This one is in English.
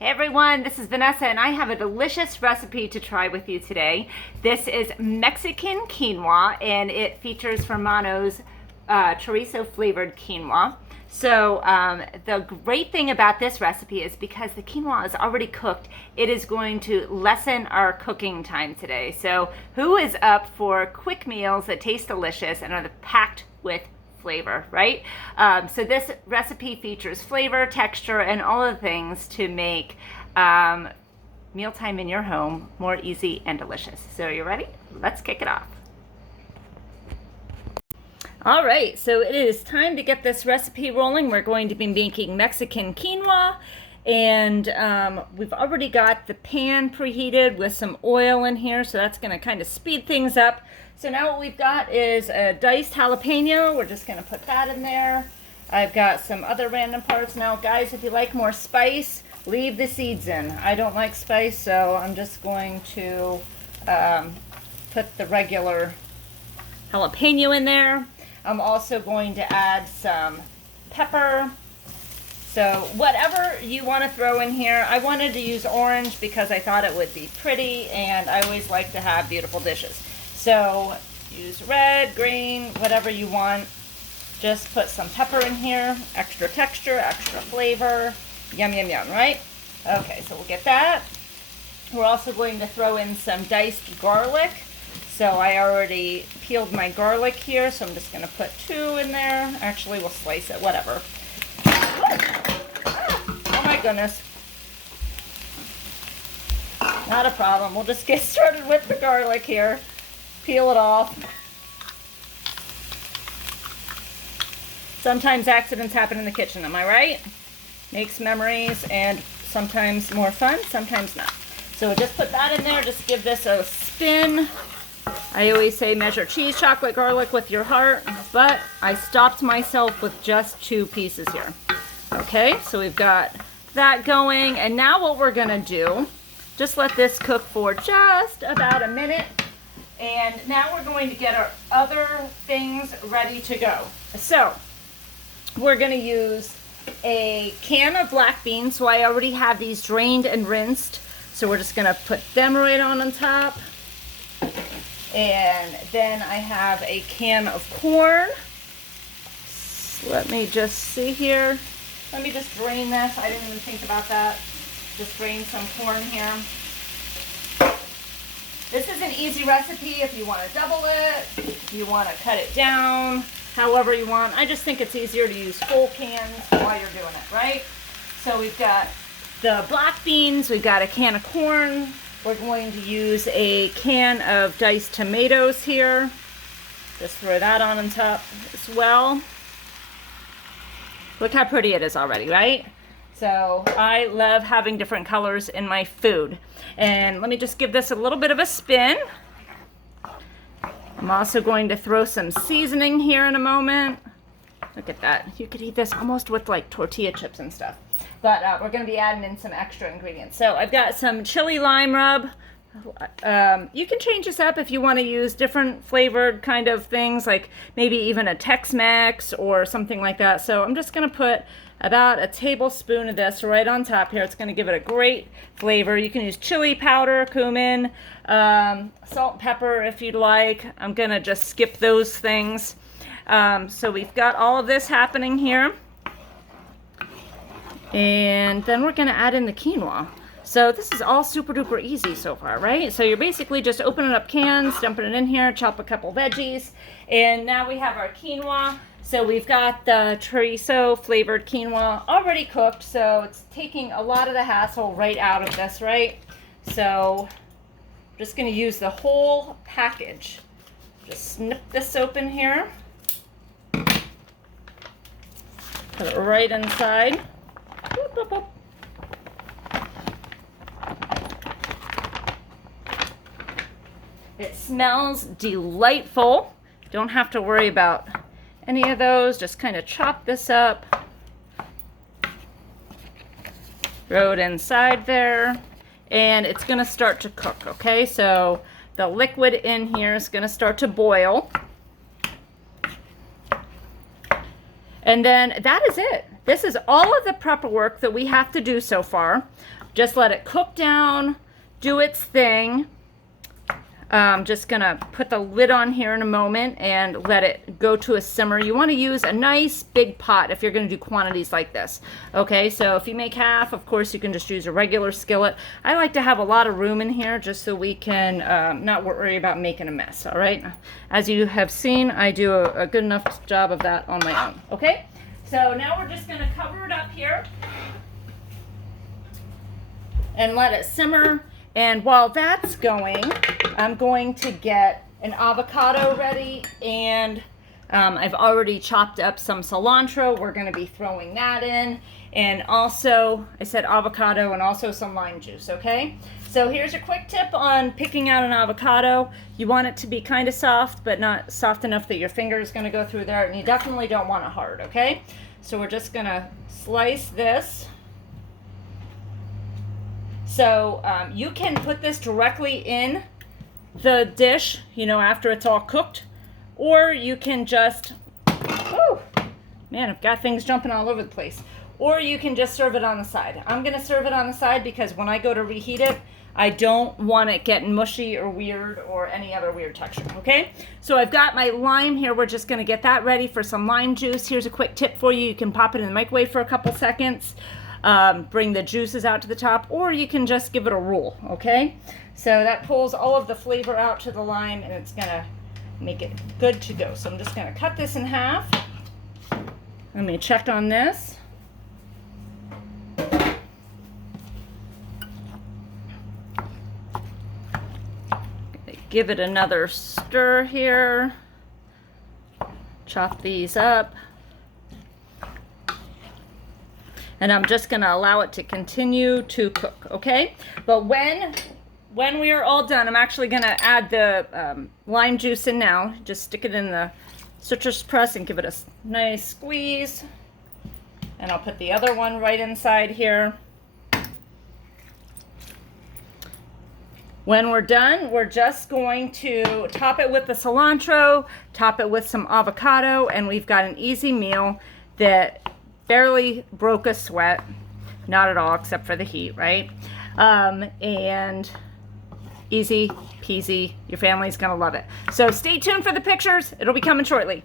Hey everyone, this is Vanessa and I have a delicious recipe to try with you today. This is Mexican quinoa and it features Hermano's chorizo flavored quinoa. So the great thing about this recipe is because the quinoa is already cooked, it is going to lessen our cooking time today. So who is up for quick meals that taste delicious and are packed with flavor, right? So this recipe features flavor, texture, and all of the things to make mealtime in your home more easy and delicious. So you ready? Let's kick it off. All right, so it is time to get this recipe rolling. We're going to be making Mexican quinoa, and we've already got the pan preheated with some oil in here, so that's going to kind of speed things up. So now what we've got is a diced jalapeno. We're just going to put that in there. I've got some other random parts. Now, guys, if you like more spice, leave the seeds in. I don't like spice, so I'm just going to put the regular jalapeno in there. I'm also going to add some pepper. So whatever you want to throw in here. I wanted to use orange because I thought it would be pretty, and I always like to have beautiful dishes. So use red, green, whatever you want. Just put some pepper in here, extra texture, extra flavor. Yum, yum, yum, right? Okay, so we'll get that. We're also going to throw in some diced garlic. So I already peeled my garlic here, so I'm just going to put 2 in there. Actually, we'll slice it, whatever. Oh my goodness. Not a problem. We'll just get started with the garlic here. Peel it off. Sometimes accidents happen in the kitchen, am I right? Makes memories and sometimes more fun, sometimes not. So we'll just put that in there, just give this a spin. I always say measure cheese, chocolate, garlic with your heart, but I stopped myself with just 2 pieces here. Okay, so we've got that going, and now what we're gonna do, just let this cook for just about a minute. And now we're going to get our other things ready to go. So we're going to use a can of black beans. So I already have these drained and rinsed. So we're just going to put them right on top. And then I have a can of corn. So let me just see here. Let me just drain this. I didn't even think about that. Just drain some corn here. This is an easy recipe if you want to double it, if you want to cut it down, however you want. I just think it's easier to use full cans while you're doing it, right? So we've got the black beans, we've got a can of corn. We're going to use a can of diced tomatoes here. Just throw that on top as well. Look how pretty it is already, right? So I love having different colors in my food. And let me just give this a little bit of a spin. I'm also going to throw some seasoning here in a moment. Look at that. You could eat this almost with like tortilla chips and stuff. But we're going to be adding in some extra ingredients. So I've got some chili lime rub. You can change this up if you want to use different flavored kind of things, like maybe even a Tex-Mex or something like that. So I'm just going to put about a tablespoon of this right on top here. It's going to give it a great flavor. You can use chili powder, cumin, salt and pepper if you'd like. I'm going to just skip those things. So we've got all of this happening here. And then we're going to add in the quinoa. So this is all super duper easy so far, right? So you're basically just opening up cans, dumping it in here, chop a couple veggies, and now we have our quinoa. So we've got the chorizo flavored quinoa already cooked, so it's taking a lot of the hassle right out of this, right? So I'm just gonna use the whole package. Just snip this open here. Put it right inside. Boop, boop, boop. It smells delightful. Don't have to worry about any of those. Just kind of chop this up. Throw it inside there. And it's going to start to cook, okay? So the liquid in here is going to start to boil. And then that is it. This is all of the prep work that we have to do so far. Just let it cook down, do its thing. I'm just gonna put the lid on here in a moment and let it go to a simmer. You want to use a nice big pot if you're going to do quantities like this. Okay, so if you make half, of course you can just use a regular skillet. I like to have a lot of room in here just so we can not worry about making a mess. All right, as you have seen, I do a good enough job of that on my own. Okay, so now we're just going to cover it up here and let it simmer. And while that's going, I'm going to get an avocado ready, and I've already chopped up some cilantro. We're going to be throwing that in, and also I said avocado and also some lime juice. Okay, so here's a quick tip on picking out an avocado. You want it to be kind of soft, but not soft enough that your finger is going to go through there, and you definitely don't want it hard. Okay, so we're just going to slice this. So you can put this directly in the dish, you know, after it's all cooked, or you can just, oh man, I've got things jumping all over the place, or you can just serve it on the side. I'm going to serve it on the side because when I go to reheat it, I don't want it getting mushy or weird or any other weird texture. Okay, so I've got my lime here. We're just going to get that ready for some lime juice. Here's a quick tip for you. You can pop it in the microwave for a couple seconds. Bring the juices out to the top, or you can just give it a roll. Okay, so that pulls all of the flavor out to the lime, and it's gonna make it good to go. So I'm just gonna cut this in half. Let me check on this. Give it another stir here. Chop these up. And I'm just going to allow it to continue to cook, okay? But when we are all done, I'm actually going to add the lime juice in now. Just stick it in the citrus press and give it a nice squeeze. And I'll put the other one right inside here. When we're done, we're just going to top it with the cilantro, top it with some avocado, and we've got an easy meal that barely broke a sweat, not at all except for the heat, right? And easy peasy, your family's gonna love it. So stay tuned for the pictures, it'll be coming shortly.